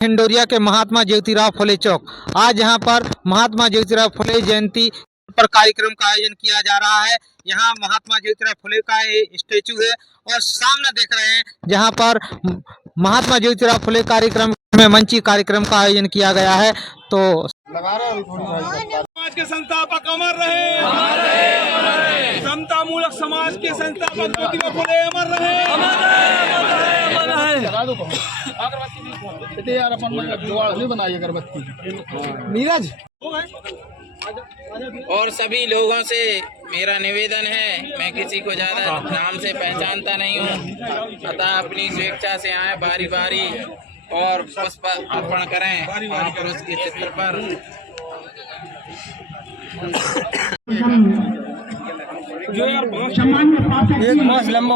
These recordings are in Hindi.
हिंडोरिया के महात्मा ज्योतिराव फुले चौक। आज यहाँ पर महात्मा ज्योतिराव फुले जयंती पर कार्यक्रम का आयोजन किया जा रहा है। यहाँ महात्मा ज्योतिराव फुले का स्टेचू है और सामने देख रहे हैं जहाँ पर महात्मा ज्योतिराव फुले कार्यक्रम में मंची कार्यक्रम का आयोजन किया गया है। तो समाज के संस्थापक अमर रहे, समता मूलक समाज के संस्थापक ज्योतिराव फुले अमर रहे। यार अपन जुगाड़ नहीं बनाई अगरबत्ती नीरज। और सभी लोगों से मेरा निवेदन है, मैं किसी को ज्यादा नाम से पहचानता नहीं हूँ, अतः अपनी स्वेच्छा से आए बारी बारी और पुष्प अर्पण करें महापुरुष के चित्र पर। एक मास लंबा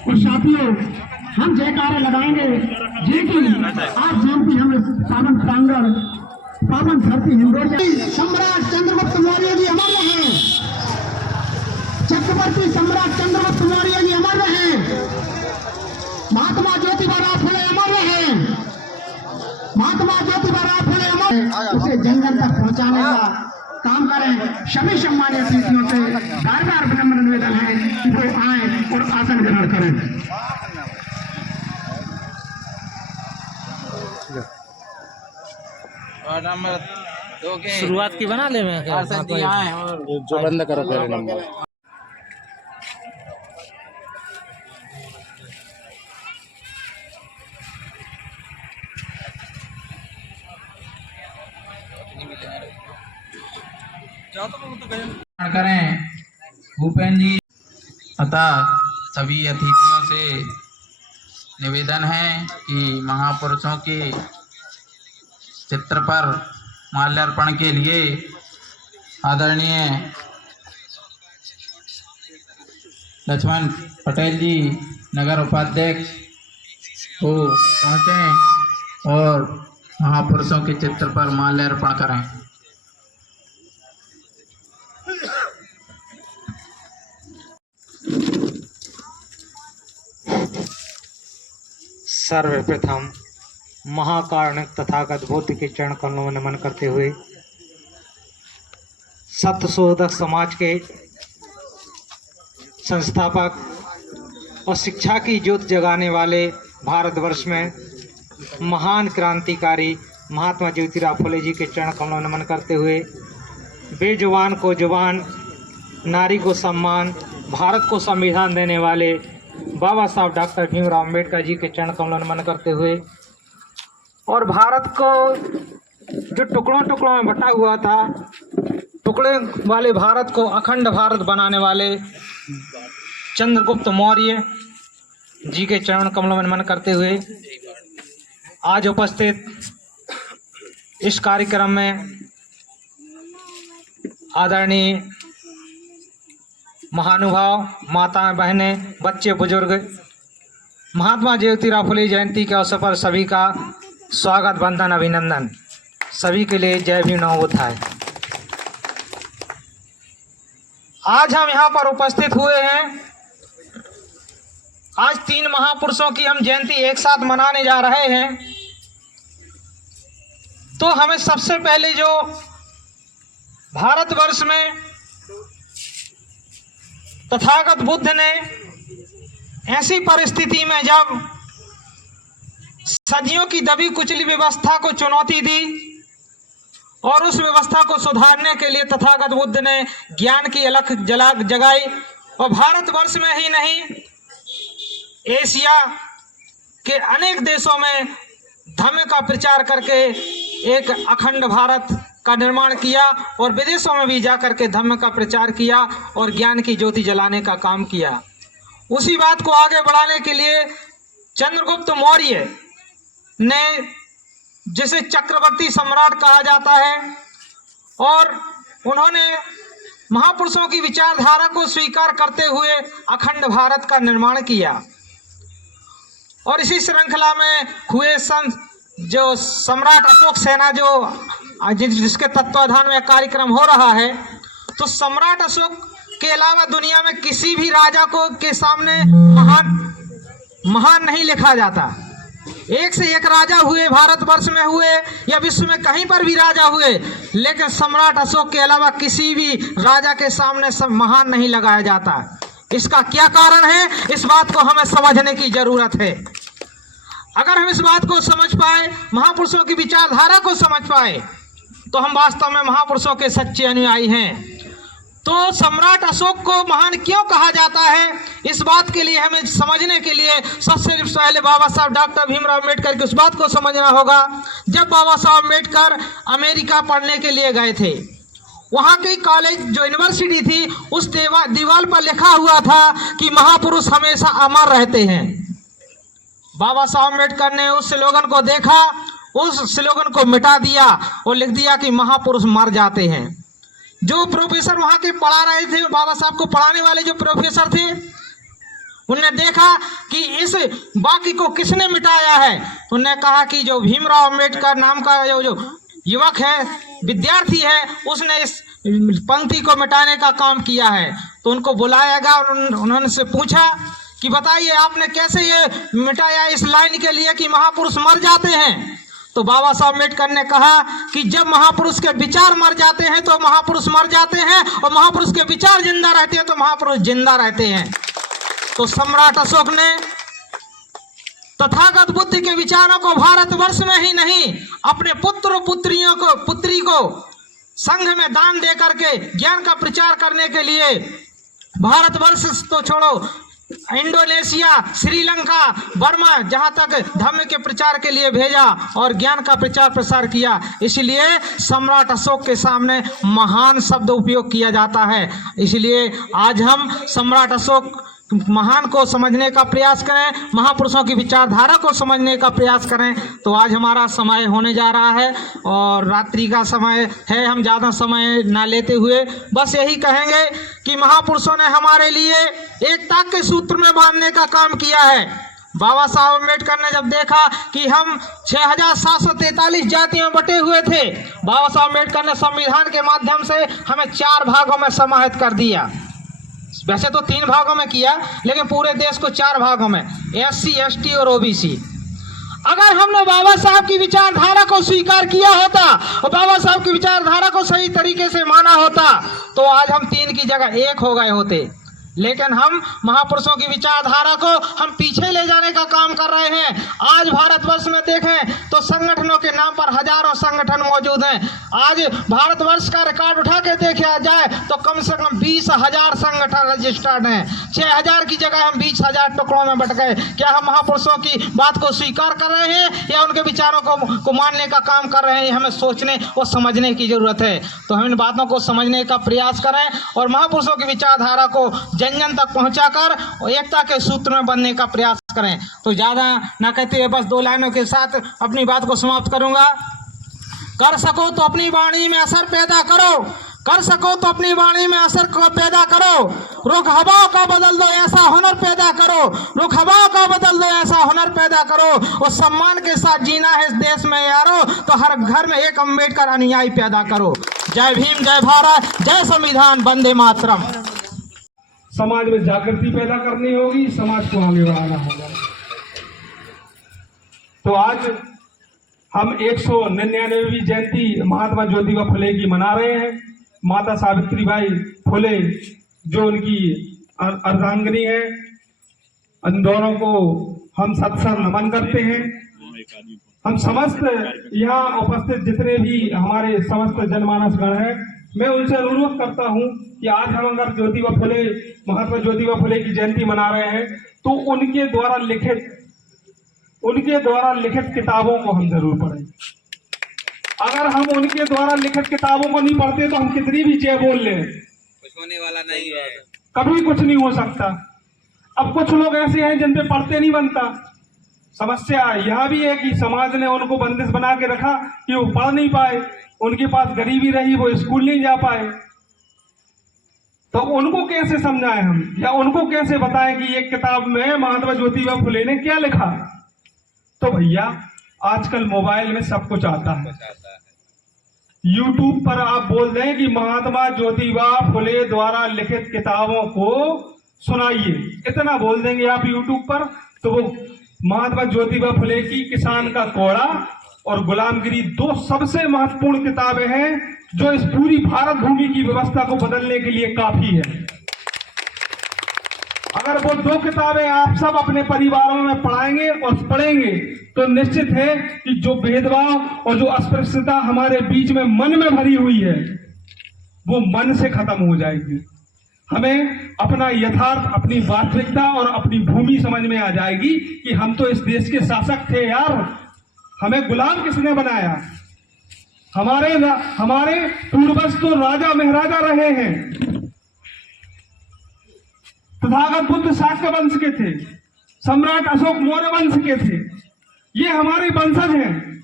और साथियों हम जयकारे लगाएंगे जिनकी आज जयंती हम पावन प्रांगण पावन धरती हिंडोरिया। सम्राट चंद्रगुप्त मौर्य जी अमर रहे, चक्रवर्ती सम्राट चंद्रगुप्त मौर्य जी अमर रहे, महात्मा ज्योतिराव फुले अमर रहे, महात्मा ज्योतिराव फुले अमर। उसे जन जन तक पहुंचाने का काम करें। सभी सम्मानित अतिथियों से बार बार विनम्र निवेदन है कि वो आए और आसन ग्रहण करें। और नंबर 2 के शुरुआत की बना ले मैं आए और जो बंद करो पहले नंबर। करें भूपेन जी। अतः सभी अतिथियों से निवेदन है कि महापुरुषों के चित्र पर माल्यार्पण के लिए आदरणीय लक्ष्मण पटेल जी नगर उपाध्यक्ष को पहुँचें और महापुरुषों के चित्र पर माल्यार्पण करें। सर्वप्रथम महाकारुणिक तथागत बुद्ध के चरण कमलों में नमन करते हुए सत्यशोधक समाज के संस्थापक और शिक्षा की ज्योत जगाने वाले भारतवर्ष में महान क्रांतिकारी महात्मा ज्योतिराव फुले जी के चरण कमलों में नमन करते हुए बेजुबान को जुबान, नारी को सम्मान, भारत को संविधान देने वाले बाबा साहब डॉक्टर भीमराव अम्बेडकर जी के चरण कमलों में नमन करते हुए और भारत को जो टुकड़ों टुकड़ों में बटा हुआ था, टुकड़े वाले भारत को अखंड भारत बनाने वाले चंद्रगुप्त मौर्य जी के चरण कमलों में नमन करते हुए आज उपस्थित इस कार्यक्रम में आदरणीय महानुभाव, माताएं, बहनें, बच्चे, बुजुर्ग, महात्मा ज्योतिराव फुले जयंती के अवसर पर सभी का स्वागत, वंदन, अभिनंदन। सभी के लिए जय भीम नमो बुद्धाय। आज हम यहाँ पर उपस्थित हुए हैं। आज 3 महापुरुषों की हम जयंती एक साथ मनाने जा रहे हैं। तो हमें सबसे पहले जो भारतवर्ष में तथागत बुद्ध ने ऐसी परिस्थिति में जब सदियों की दबी कुचली व्यवस्था को चुनौती दी और उस व्यवस्था को सुधारने के लिए तथागत बुद्ध ने ज्ञान की अलख जगाई और भारतवर्ष में ही नहीं, एशिया के अनेक देशों में धर्म का प्रचार करके एक अखंड भारत का निर्माण किया और विदेशों में भी जाकर के धर्म का प्रचार किया और ज्ञान की ज्योति जलाने का काम किया। उसी बात को आगे बढ़ाने के लिए चंद्रगुप्त मौर्य ने, जिसे चक्रवर्ती सम्राट कहा जाता है, और उन्होंने महापुरुषों की विचारधारा को स्वीकार करते हुए अखंड भारत का निर्माण किया। और इसी श्रृंखला में हुए सन जो सम्राट अशोक सेना जिसके तत्वाधान में कार्यक्रम हो रहा है, तो सम्राट अशोक के अलावा दुनिया में किसी भी राजा को के सामने महान नहीं लिखा जाता। एक से एक राजा हुए, भारतवर्ष में हुए या विश्व में कहीं पर भी राजा हुए, लेकिन सम्राट अशोक के अलावा किसी भी राजा के सामने सब महान नहीं लगाया जाता। इसका क्या कारण है, इस बात को हमें समझने की जरूरत है। अगर हम इस बात को समझ पाए, महापुरुषों की विचारधारा को समझ पाए, तो हम वास्तव में महापुरुषों के सच्चे अनुयायी हैं। तो सम्राट अशोक को महान क्यों कहा जाता है, इस बात के लिए हमें समझने के लिए सबसे पहले बाबा साहब डॉक्टर भीमराव अम्बेडकर की उस बात को समझना होगा। जब बाबा साहब अम्बेडकर अमेरिका पढ़ने के लिए गए थे, वहाँ की कॉलेज जो यूनिवर्सिटी थी, उस दीवार पर लिखा हुआ था कि महापुरुष हमेशा अमर रहते हैं। बाबा साहब अम्बेडकर ने उस स्लोगन को देखा, उस स्लोगन को मिटा दिया और लिख दिया कि महापुरुष मर जाते हैं। जो प्रोफेसर वहां के पढ़ा रहे थे, बाबा साहब को पढ़ाने वाले जो प्रोफेसर थे, उन्होंने देखा कि इस वाक्य को किसने मिटाया है। उन्होंने कहा कि जो भीमराव अम्बेडकर नाम का जो युवक है, विद्यार्थी है, उसने इस पंक्ति को मिटाने का काम किया है। तो उनको बुलाया गया और उन्होंने से पूछा कि बताइए आपने कैसे ये मिटाया इस लाइन के लिए कि महापुरुष मर जाते हैं। तो बाबा साहब अम्बेडकर ने कहा कि जब महापुरुष के विचार मर जाते हैं तो महापुरुष मर जाते हैं, और महापुरुष के विचार जिंदा रहते हैं तो महापुरुष जिंदा रहते हैं। तो सम्राट अशोक ने तथागत बुद्ध के विचारों को भारतवर्ष में ही नहीं, अपने पुत्र पुत्री को संघ में दान दे करके ज्ञान का प्रचार करने के लिए भारतवर्ष तो छोड़ो, इंडोनेशिया, श्रीलंका, बर्मा, जहां तक धर्म के प्रचार के लिए भेजा और ज्ञान का प्रचार प्रसार किया। इसलिए सम्राट अशोक के सामने महान शब्द उपयोग किया जाता है। इसलिए आज हम सम्राट अशोक महान को समझने का प्रयास करें, महापुरुषों की विचारधारा को समझने का प्रयास करें। तो आज हमारा समय होने जा रहा है और रात्रि का समय है, हम ज़्यादा समय ना लेते हुए बस यही कहेंगे कि महापुरुषों ने हमारे लिए एकता के सूत्र में बांधने का काम किया है। बाबा साहब अम्बेडकर ने जब देखा कि हम 6743 जातियों में बटे हुए थे, बाबा साहब अम्बेडकर ने संविधान के माध्यम से हमें 4 भागों में समाहित कर दिया। वैसे तो 3 भागों में किया, लेकिन पूरे देश को 4 भागों में, SC, ST और OBC। अगर हमने बाबा साहब की विचारधारा को स्वीकार किया होता और बाबा साहब की विचारधारा को सही तरीके से माना होता, तो आज हम 3 की जगह 1 हो गए होते। लेकिन हम महापुरुषों की विचारधारा को हम पीछे ले जाने का काम कर रहे हैं। आज भारतवर्ष में देखें तो संगठनों के नाम पर हजारों संगठन मौजूद हैं। आज भारतवर्ष का रिकॉर्ड उठा के देखा जाए तो कम से कम 20,000 संगठन रजिस्टर्ड हैं। 6,000 की जगह हम 20,000 टुकड़ों में बट गए। क्या हम महापुरुषों की बात को स्वीकार कर रहे हैं या उनके विचारों को मानने का काम कर रहे हैं? हमें सोचने और समझने की जरूरत है। तो हम इन बातों को समझने का प्रयास करें और महापुरुषों की विचारधारा को जन तक पहुंचाकर और एकता के सूत्र में बनने का प्रयास करें। तो ज्यादा ना कहते हुए बस 2 लाइनों के साथ अपनी बात को समाप्त करूंगा। कर सको तो अपनी वाणी में असर पैदा करो, कर सको तो अपनी वाणी में असर को पैदा करो। रुख हवाओं का बदल दो, ऐसा हुनर पैदा करो। रुख हवाओं का बदल दो, ऐसा हुनर पैदा करो। और सम्मान के साथ जीना है इस देश में यारो, तो हर घर में एक अम्बेडकर अनुयायी पैदा करो। जय भीम, जय भारत, जय संविधान, वंदे मातरम। समाज में जागृति पैदा करनी होगी, समाज को आगे बढ़ाना होगा। तो आज हम 199वीं जयंती महात्मा ज्योतिबा फुले की मना रहे हैं। माता सावित्रीबाई फुले जो उनकी अर्धांगिनी है, उन दोनों को हम सत्सर नमन करते हैं। हम समस्त यहाँ उपस्थित जितने भी हमारे समस्त जनमानस गण हैं, मैं उनसे अनुरोध करता हूं कि आज हम अगर ज्योतिबा फुले, महात्मा ज्योतिबा फुले की जयंती मना रहे हैं तो उनके द्वारा लिखित किताबों को हम जरूर पढ़ें। अगर हम उनके द्वारा लिखित किताबों को नहीं पढ़ते तो हम कितनी भी जय बोल लें, कुछ होने वाला नहीं है, कभी कुछ नहीं हो सकता। अब कुछ लोग ऐसे हैं जिन पे पढ़ते नहीं बनता। समस्या यह भी है कि समाज ने उनको बंदिश बना के रखा कि वो पढ़ नहीं पाए, उनके पास गरीबी रही, वो स्कूल नहीं जा पाए। तो उनको कैसे समझाएं हम, या उनको कैसे बताएं कि एक किताब में महात्मा ज्योतिबा फुले ने क्या लिखा? तो भैया आजकल मोबाइल में सब कुछ आता है। यूट्यूब पर आप बोल दें कि महात्मा ज्योतिबा फुले द्वारा लिखित किताबों को सुनाइए, इतना बोल देंगे आप यूट्यूब पर, तो वो महात्मा ज्योतिबा फुले की किसान का कोड़ा और गुलामगिरी 2 सबसे महत्वपूर्ण किताबें हैं जो इस पूरी भारत भूमि की व्यवस्था को बदलने के लिए काफी है। अगर वो 2 किताबें आप सब अपने परिवारों में पढ़ाएंगे और पढ़ेंगे तो निश्चित है कि जो भेदभाव और जो अस्पृश्यता हमारे बीच में मन में भरी हुई है वो मन से खत्म हो जाएगी। हमें अपना यथार्थ, अपनी वास्तविकता और अपनी भूमि समझ में आ जाएगी कि हम तो इस देश के शासक थे यार, हमें गुलाम किसने बनाया? हमारे पूर्वज तो राजा महाराजा रहे हैं। तथागत बुद्ध शाक्य वंश के थे, सम्राट अशोक मौर्य वंश के थे, ये हमारे वंशज हैं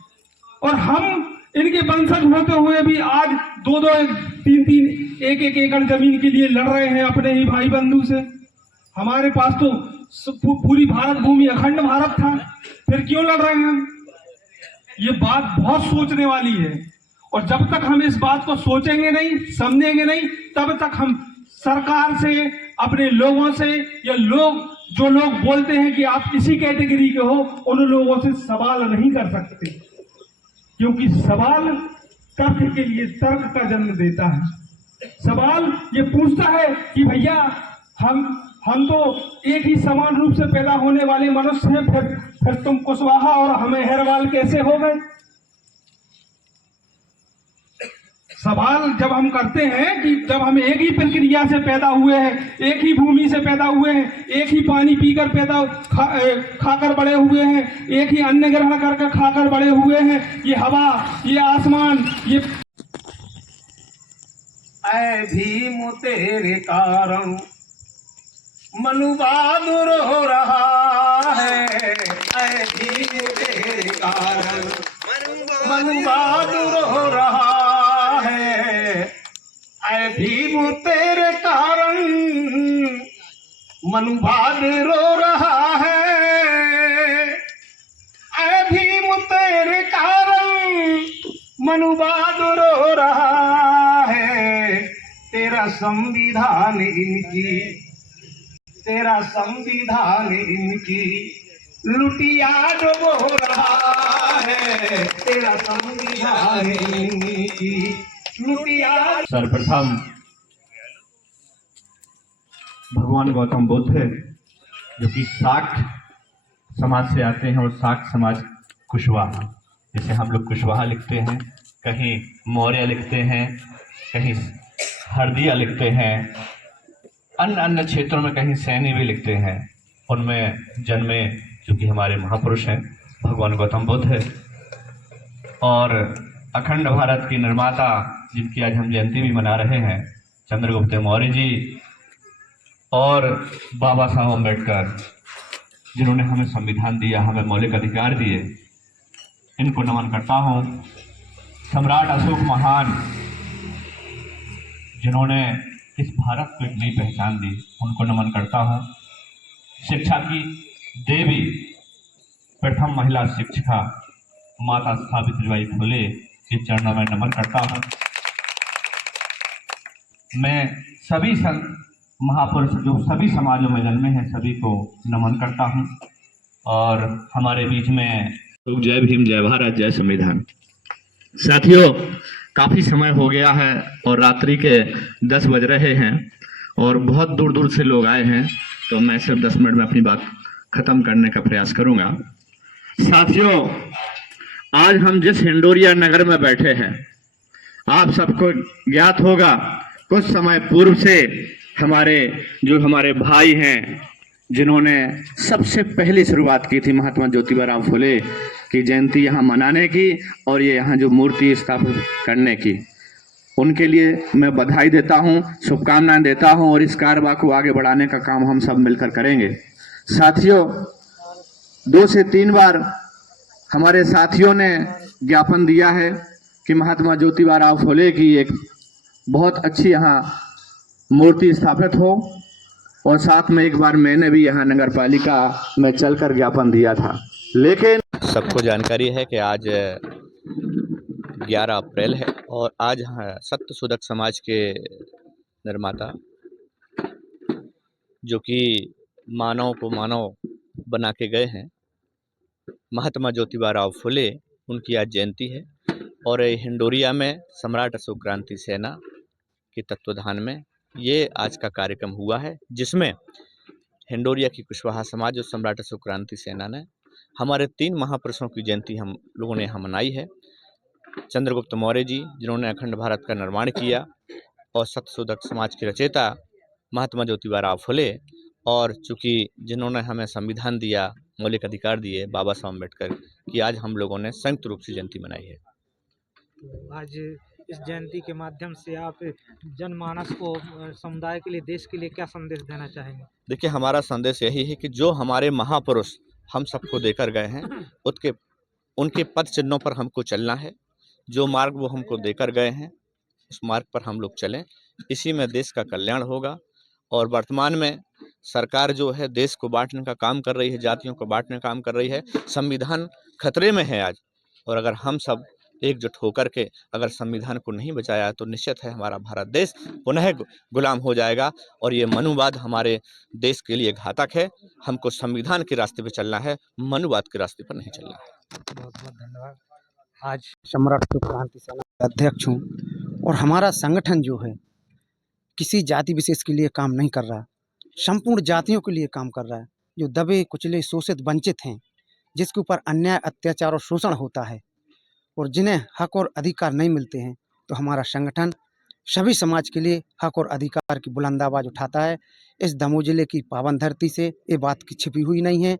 और हम इनके वंशज होते हुए भी आज 2-2, 3-3, 1-1 एकड़ जमीन के लिए लड़ रहे हैं अपने ही भाई बंधु से। हमारे पास तो पूरी भारत भूमि, अखंड भारत था, फिर क्यों लड़ रहे हैं हम? ये बात बहुत सोचने वाली है और जब तक हम इस बात को सोचेंगे नहीं, समझेंगे नहीं, तब तक हम सरकार से, अपने लोगों से, या जो लोग बोलते हैं कि आप इसी कैटेगरी के हो, उन लोगों से सवाल नहीं कर सकते, क्योंकि सवाल तर्क के लिए तर्क का जन्म देता है। सवाल ये पूछता है कि भैया हम तो एक ही समान रूप से पैदा होने वाले मनुष्य हैं, फिर तुम कुशवाहा और हम मेहरवाल कैसे हो गए? सवाल जब हम करते हैं कि जब हम एक ही प्रक्रिया से पैदा हुए हैं, एक ही भूमि से पैदा हुए हैं, एक ही पानी पीकर खाकर बड़े हुए हैं, एक ही अन्न ग्रहण करके खाकर बड़े हुए हैं, ये हवा, ये आसमान, ये ऐ भीम तेरे कारण मनु बहादुर हो रहा है, ऐ भीम तेरे कारण मनु बहादुर हो रहा है, ऐ भीम तेरे कारण मनु बहादुर रो रहा है, ऐ भीम तेरे कारण मनु बहादुर हो रहा है। तेरा संविधान इनकी लुटिया डुबो रहा है, तेरा संविधान इनकी लुटिया। सर्वप्रथम भगवान गौतम बुद्ध है जो कि शाक्त समाज से आते हैं और शाक्त समाज कुशवाहा, जैसे हम लोग कुशवाहा लिखते हैं, कहीं मौर्य लिखते हैं, कहीं हरदिया लिखते हैं, अन्य क्षेत्रों में कहीं सैनी भी लिखते हैं। उनमें जन्मे जो कि हमारे महापुरुष हैं भगवान गौतम बुद्ध है और अखंड भारत की निर्माता जिनकी आज हम जयंती भी मना रहे हैं चंद्रगुप्त मौर्य जी और बाबा साहब अम्बेडकर जिन्होंने हमें संविधान दिया, हमें मौलिक अधिकार दिए, इनको नमन करता हूँ। सम्राट अशोक महान जिन्होंने इस भारत को एक नई पहचान दी, उनको नमन करता हूँ। शिक्षा की देवी प्रथम महिला शिक्षिका माता सावित्रीबाई फुले के चरणों में नमन करता हूँ। मैं सभी महापुरुष जो सभी समाजों में जन्मे हैं सभी को नमन करता हूँ और हमारे बीच में जय भीम, जय भारत, जय संविधान। साथियों, काफ़ी समय हो गया है और रात्रि के 10 बज रहे हैं और बहुत दूर दूर से लोग आए हैं, तो मैं सिर्फ 10 मिनट में अपनी बात ख़त्म करने का प्रयास करूंगा। साथियों, आज हम जिस हिंडोरिया नगर में बैठे हैं, आप सबको ज्ञात होगा कुछ समय पूर्व से हमारे भाई हैं जिन्होंने सबसे पहली शुरुआत की थी महात्मा ज्योतिबा राव फुले की जयंती यहाँ मनाने की और ये यहाँ जो मूर्ति स्थापित करने की, उनके लिए मैं बधाई देता हूँ, शुभकामनाएं देता हूँ और इस कारवा को आगे बढ़ाने का काम हम सब मिलकर करेंगे। साथियों, 2 से 3 बार हमारे साथियों ने ज्ञापन दिया है कि महात्मा ज्योतिबा राव फुले की एक बहुत अच्छी यहाँ मूर्ति स्थापित हो और साथ में एक बार मैंने भी यहाँ नगर पालिका में चलकर ज्ञापन दिया था, लेकिन सबको जानकारी है कि आज 11 अप्रैल है और आज सत्य शोधक समाज के निर्माता, जो कि मानव को मानव बना के गए हैं, महात्मा ज्योतिबा राव फुले, उनकी आज जयंती है। और हिंडोरिया में सम्राट अशोक क्रांति सेना के तत्वाधान में ये आज का कार्यक्रम हुआ है, जिसमें हिंडोरिया की कुशवाहा समाज और सम्राट अशोक क्रांति सेना ने हमारे 3 महापुरुषों की जयंती हम लोगों ने यहाँ मनाई है। चंद्रगुप्त मौर्य जी, जिन्होंने अखंड भारत का निर्माण किया, और सत्यशोधक समाज के रचयिता महात्मा ज्योतिबा राव फुले, और चूँकि जिन्होंने हमें संविधान दिया, मौलिक अधिकार दिए, बाबा साहब अम्बेडकर, कि आज हम लोगों ने संयुक्त रूप से जयंती मनाई है। तो आज इस जयंती के माध्यम से आप जनमानस को, समुदाय के लिए, देश के लिए क्या संदेश देना चाहेंगे? देखिए, हमारा संदेश यही है कि जो हमारे महापुरुष हम सबको देकर गए हैं, उनके पद चिन्हों पर हमको चलना है। जो मार्ग वो हमको देकर गए हैं, उस मार्ग पर हम लोग चलें, इसी में देश का कल्याण होगा। और वर्तमान में सरकार जो है देश को बांटने का काम कर रही है, जातियों को बांटने का काम कर रही है। संविधान खतरे में है आज, और अगर हम सब एकजुट होकर के अगर संविधान को नहीं बचाया तो निश्चित है हमारा भारत देश पुनः गुलाम हो जाएगा। और ये मनुवाद हमारे देश के लिए घातक है। हमको संविधान के रास्ते पे चलना है, मनुवाद के रास्ते पर नहीं चलना है। बहुत बहुत धन्यवाद। आज सम्राट अशोक क्रांति सेना का अध्यक्ष हूँ और हमारा संगठन जो है किसी जाति विशेष के लिए काम नहीं कर रहा, संपूर्ण जातियों के लिए काम कर रहा है। जो दबे कुचले शोषित वंचित हैं, जिसके ऊपर अन्याय अत्याचार और शोषण होता है और जिन्हें हक और अधिकार नहीं मिलते हैं, तो हमारा संगठन सभी समाज के लिए हक और अधिकार की बुलंद आवाज़ उठाता है। इस दमोह जिले की पावन धरती से ये बात की छिपी हुई नहीं है।